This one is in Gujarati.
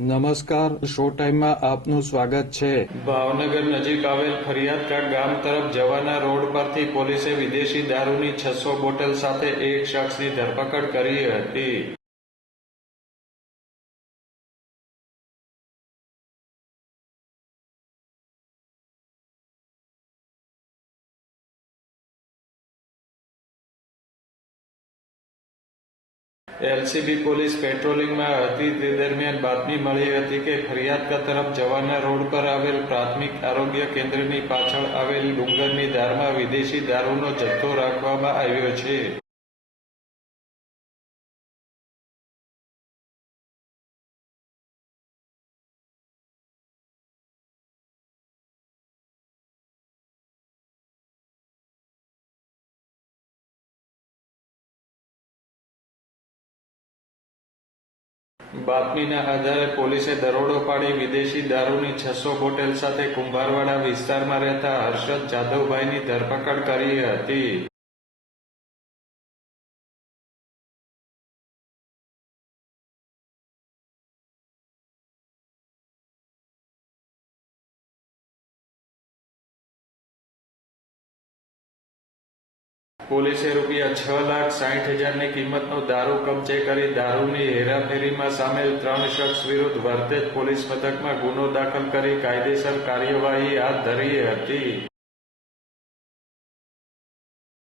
નમસ્કાર, શો ટાઈમમાં આપનું સ્વાગત છે। ભાવનગર નજીક આવેલ ફરિયાદકા ગામ તરફ જવાના રોડ પરથી પોલીસે વિદેશી દારૂની 600 બોટલ સાથે એક શખ્સની ધરપકડ કરી હતી। એલસીબી પોલીસ પેટ્રોલિંગમાં હતી તે દરમિયાન બાતમી મળી હતી કે ફરિયાદકા તરફ જવાના રોડ પર આવેલ પ્રાથમિક આરોગ્ય કેન્દ્રની પાછળ આવેલ ડુંગરની ધારમાં વિદેશી દારૂનો જથ્થો રાખવામાં આવ્યો છે। બાતમીના આધારે પોલીસે દરોડો પાડી વિદેશી દારૂની 600 બોટલ સાથે કુંભારવાડા વિસ્તારમાં રહેતા હર્ષદ જાદવભાઈની ધરપકડ કરી હતી। પોલીસે ₹6,60,000ની કિંમતનો દારૂ કબજે કરી દારૂની હેરાફેરીમાં સામેલ 3 શખ્સ વિરુદ્ધ વરતેજ પોલીસ મથકમાં ગુનો દાખલ કરી કાયદેસર કાર્યવાહી હાથ ધરી હતી।